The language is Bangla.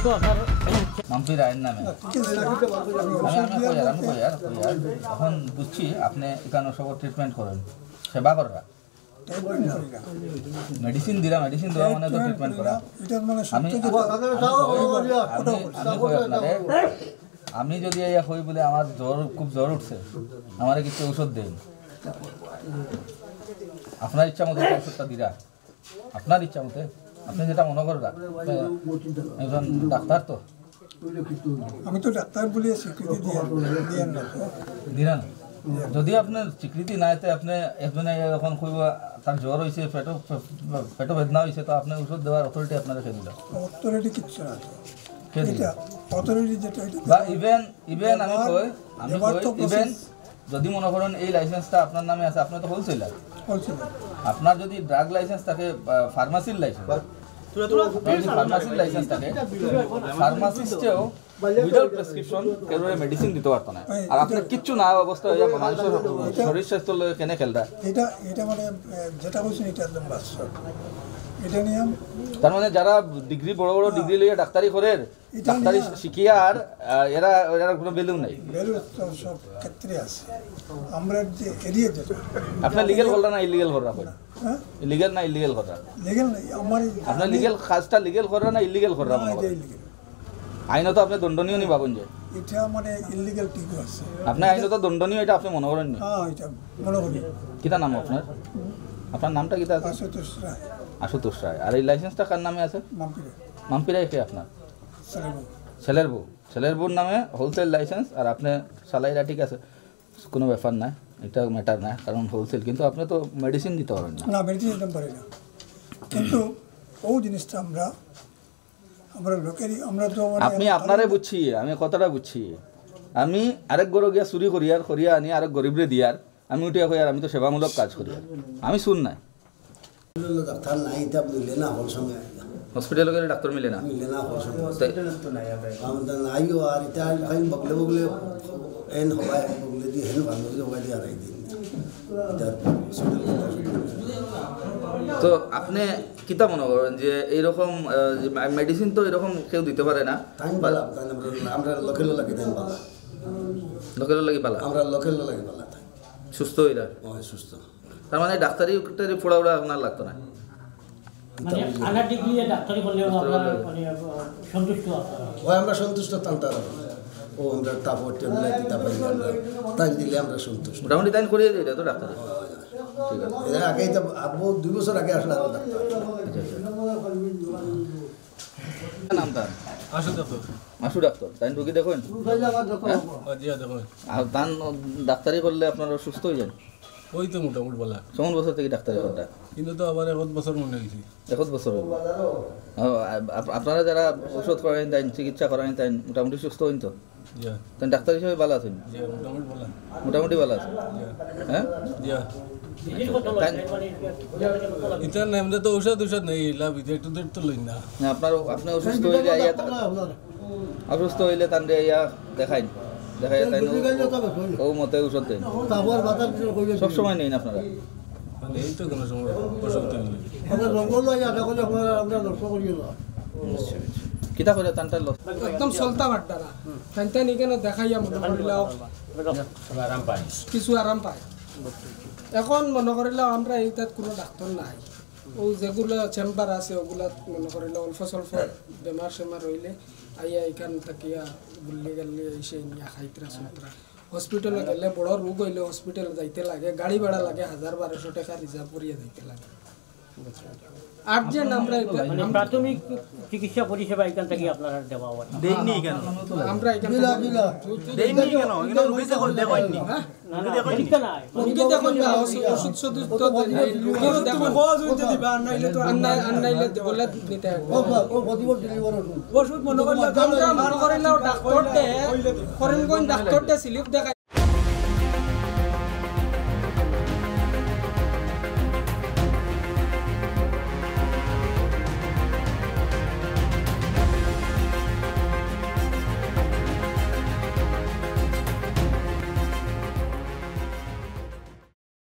যেহেতু আপনার মাম্পি রায়ের নামে আমি এখন বুঝছি আপনি এখানে সব ট্রিটমেন্ট করেন সেবা করা মেডিসিন দিলা মেডিসিন দেওয়া মানে তো ট্রিটমেন্ট করা আমি যদি হই বলে আমার জ্বর খুব জ্বর উঠছে আমার কিছু ঔষধ দেন আপনার ইচ্ছা মতো ওষুধটা দিরা আপনার ইচ্ছা মতে আপনি যেটা মনে কররা একজন ডাক্তার তো আমি তো ডাক্তার বলে স্বীকৃতি দিলেন যদি আপনার স্বীকৃতি নাই তো আপনি একজনে এখন কইব তার জ্বর হয়েছে পেটো বেদনা হয়েছে তো আপনি ওষুধ দেওয়ার অথরিটি আপনারা খেয়ে দিল অথরিটি কিচ্ছু না ইভেন আমি কই ইভেন যদি মনে করেন এই লাইসেন্সটা আপনার নামে আছে আপনি তো হোলসেলার আপনার যদি ড্রাগ লাইসেন্স থাকে ফার্মাসির লাইসেন্স ফার্মাসির লাইসেন্স থাকে ফার্মাসিস্টেও উইদাউট প্রেসক্রিপশন কেউ মেডিসিন দিতে পারতো না আর আপনার কিচ্ছু না অবস্থা হয়ে মানুষের শরীর স্বাস্থ্য কেনে খেলটা এটা মানে যেটা বলছেন এটা একদম বাস্তব এটা নিয়ম তার মানে যারা ডিগ্রি বড় বড় ডিগ্রি লইয়া ডাক্তারি করে ডাক্তারি শিখিয়া আর এরা কোনো ভ্যালু নাই ভ্যালু সব ক্ষেত্রে আছে আমরা যে এরিয়া যেটা আপনার লিগ্যাল করলা না ইলিগ্যাল করলা হ্যাঁ লিগ্যাল না ইলিগ্যাল করলা লিগ্যাল নাই আমার আপনার লিগ্যাল কাজটা লিগ্যাল করলা না ইলিগ্যাল করলা আইনত আপনি দণ্ডনীয় নি ভাবুন যে এটা মানে ইলিগ্যাল ঠিক আছে আপনি আইনত দণ্ডনীয় এটা আপনি মনে করেন নি হ্যাঁ এটা মনে করি কিটা নাম আপনার আপনার নামটা কিটা আছে আশুতোষ রায় আর এই লাইসেন্সটা কার নামে আছে মাম্পি রায় কে আপনার ছেলের বউর নামে হোলসেল লাইসেন্স আর আপনি সালাইরা ঠিক আছে কোনো ব্যাপার না এটা ম্যাটার না কারণ হোলসেল কিন্তু আপনি তো মেডিসিন দিতে পারেন না মেডিসিন দিতে পারি না কিন্তু ও জিনিসটা আমরা লোকেরই আমরা তো আপনি আপনারে বুঝছি আমি কথাটা বুঝছি আমি আরেক গরু গিয়া চুরি করিয়া আনি আরেক গরিবরে দিয়ার আমি উঠিয়া কই আর আমি তো সেবামূলক কাজ করি আমি শুন নাই ডাক্তার নাই এটা মিলে না হল সঙ্গে হসপিটালে গেলে ডাক্তার মিলে না নাইও আর এটা খাই বগলে বগলে এন হবাই বগলে দিয়ে হেন ভালো হবাই দিয়ে আর দিন তো আপনি কিতা মনে করেন যে এইরকম মেডিসিন তো এরকম কেউ দিতে পারে না আমরা লোকেল লাগে দেন পালা লোকেল লাগি পালা আমরা লোকেল লাগে পালা সুস্থ হইরা সুস্থ তার মানে ডাক্তারি ফোড়া আপনার লাগতো না মানে আনা ডিগ্রি ডাক্তারি করলেও আপনারা মানে সন্তুষ্ট ওই আমরা সন্তুষ্ট তান্তার ও আমরা তারপর টেবলেট দিতে পারি আমরা তাই দিলে আমরা সন্তুষ্ট মোটামুটি তাই করিয়ে দিই তো ডাক্তার ঠিক আছে এর আগে তো আবু 2 বছর আগে আসলে আরো ডাক্তার নামটা আশু ডাক্তার তাই রোগী দেখুন আর তান ডাক্তারি করলে আপনারা সুস্থ হয়ে যান ওই তো মোটামুটি বলা কেমন বছর থেকে ডাক্তারি করটা কিন্তু তো আবার 1 বছর মনে হয়েছে 1 বছর আপনারা যারা ওষুধ করেন তাই চিকিৎসা করেন তাই মোটামুটি সুস্থ হইন তো তাই ডাক্তার হিসেবে ভালো আছেন মোটামুটি ভালো আছেন হ্যাঁ ইতার নামে তো ঔষধ নেই লাভ একটু দেড় তো লই না আপনি অসুস্থ হইলে অসুস্থ হইলে তান দেখাই তাই ও মতে ওষুধ দেন সব সময় নেই আপনারা এই তো কোনো সময় ওষুধ কিতা করে তানটা একদম চলতা বাট্টারা তাই নিকেন দেখাইয়া মনে করিলাও কিছু আরাম পায় এখন মনে করিলাম আমরা এইটাত কোনো ডাক্তার নাই ও যেগুলো চেম্বার আছে ওগুলা মনে করিলে অল্প স্বল্প বেমার সেমার হইলে আইয়া এখান থাকিয়া গুল্লি গাল্লি এসে নিয়া খাইতরা চলতরা হসপিটালে গেলে বড় রোগ হইলে হসপিটালে যাইতে লাগে গাড়ি ভাড়া লাগে 1200 টাকা রিজার্ভ করিয়া যাইতে লাগে আর্জেন্ট আমরা প্রাথমিক চিকিৎসা পরিষেবা এখান থেকে আপনারা দেওয়া হয় দেইনি কেন আমরা এখানে দেইনি কেন এগুলো রুগীতে করে দেখাইনি না না রোগী দেখুন না ওষুধ সদুত তো তুমি বজ হইতে দিবা আনাইলে তো আনাইলে বলে নিতে ও প্রতিবার ডেলিভার ওষুধ মনে করলে আমরা মনে করিলাও ডাক্তারতে করিমগঞ্জ ডাক্তারতে স্লিপ দেখাই